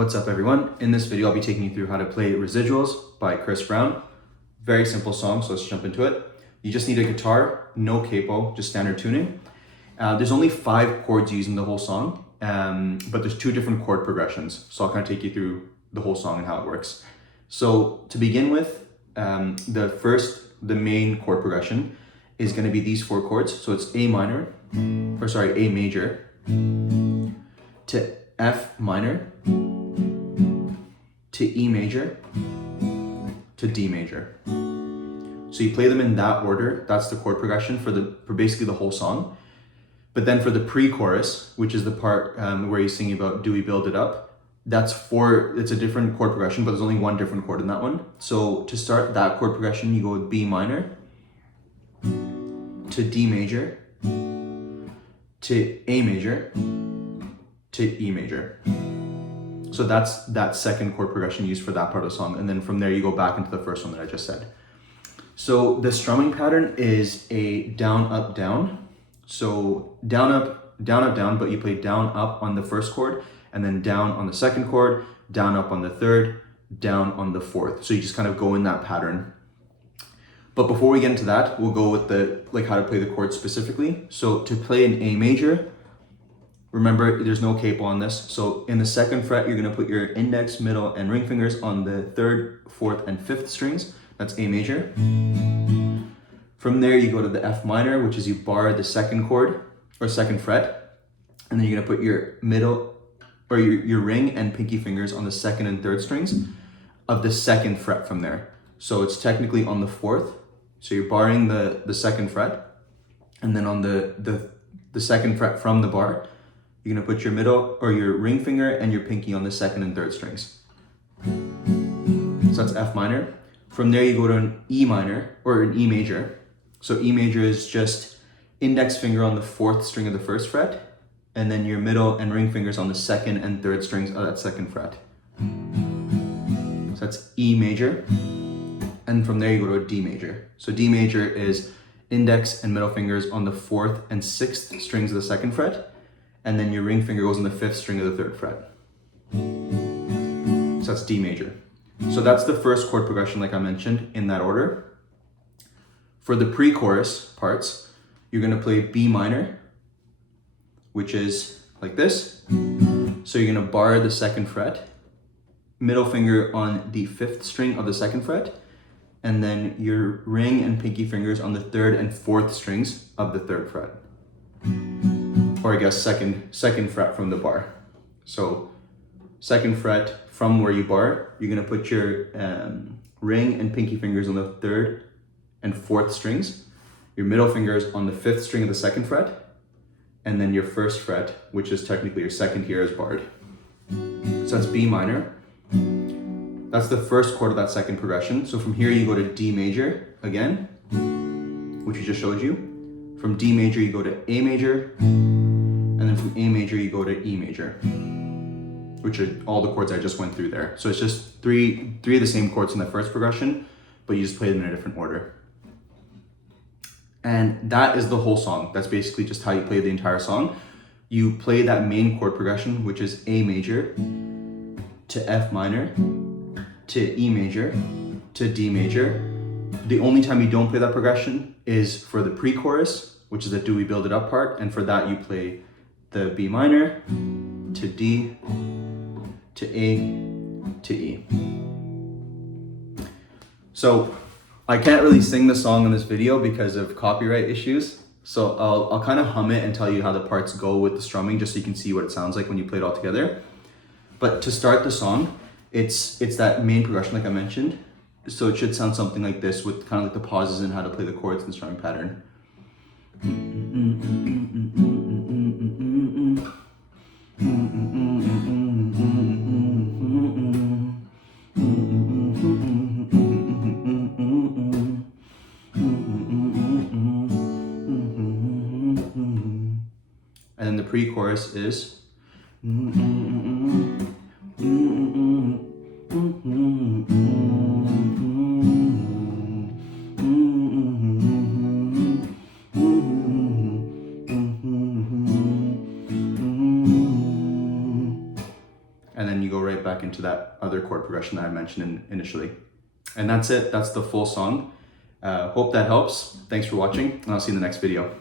What's up everyone? In this video I'll be taking you through how to play Residuals by Chris Brown. Very simple song, so let's jump into it. You just need a guitar, no capo, just standard tuning. There's only 5 chords used in the whole song, but there's 2 different chord progressions. So I'll kind of take you through the whole song and how it works. So to begin with, the main chord progression is going to be these 4 chords. So it's A major to F minor to E major to D major. So you play them in that order. That's the chord progression for basically the whole song. But then for the pre-chorus, which is the part where he's singing about "Do we build it up?" It's a different chord progression, but there's only 1 different chord in that one. So to start that chord progression, you go with B minor to D major to A major to E major. So that's that second chord progression used for that part of the song. And then from there you go back into the first one that I just said. So the strumming pattern is a down, up, down. So down, up, down, but you play down, up on the first chord, and then down on the second chord, down, up on the third, down on the fourth. So you just kind of go in that pattern. But before we get into that, we'll go with how to play the chords specifically. So to play an A major, remember there's no capo on this. So in the 2nd fret, you're gonna put your index, middle, and ring fingers on the 3rd, 4th, and 5th strings. That's A major. From there, you go to the F minor, which is you bar the 2nd chord or 2nd fret, and then you're gonna put your middle or your ring and pinky fingers on the 2nd and 3rd strings of the 2nd fret from there. So it's technically on the 4th. So you're barring the 2nd fret, and then on the 2nd fret from the bar, you're gonna put your middle or your ring finger and your pinky on the 2nd and 3rd strings. So that's F minor. From there you go to an E minor or an E major. So E major is just index finger on the 4th string of the 1st fret, and then your middle and ring fingers on the 2nd and 3rd strings of that 2nd fret. So that's E major. And from there you go to a D major. So D major is index and middle fingers on the 4th and 6th strings of the 2nd fret, and then your ring finger goes on the 5th string of the 3rd fret. So that's D major. So that's the first chord progression like I mentioned in that order. For the pre-chorus parts, you're gonna play B minor, which is like this. So you're gonna bar the 2nd fret, middle finger on the 5th string of the 2nd fret, and then your ring and pinky fingers on the 3rd and 4th strings of the 3rd fret. Or I guess second fret from the bar. So 2nd fret from where you bar, you're gonna put your ring and pinky fingers on the 3rd and 4th strings, your middle fingers on the 5th string of the 2nd fret, and then your 1st fret, which is technically your 2nd here, is barred. So that's B minor. That's the first chord of that 2nd progression. So from here you go to D major again, which we just showed you. From D major you go to A major, and then from A major you go to E major, which are all the chords I just went through there. So it's just three of the same chords in the first progression, but you just play them in a different order. And that is the whole song. That's basically just how you play the entire song. You play that main chord progression, which is A major to F minor to E major to D major. The only time you don't play that progression is for the pre-chorus, which is the "Do we build it up" part, and for that you play the B minor to D to A to E. So I can't really sing the song in this video because of copyright issues. So I'll kind of hum it and tell you how the parts go with the strumming, just so you can see what it sounds like when you play it all together. But to start the song, it's that main progression like I mentioned. So it should sound something like this with kind of like the pauses and how to play the chords in the strumming pattern. And then the pre-chorus is right back into that other chord progression that I mentioned initially. And that's it. That's the full song. Hope that helps. Thanks for watching, and I'll see you in the next video.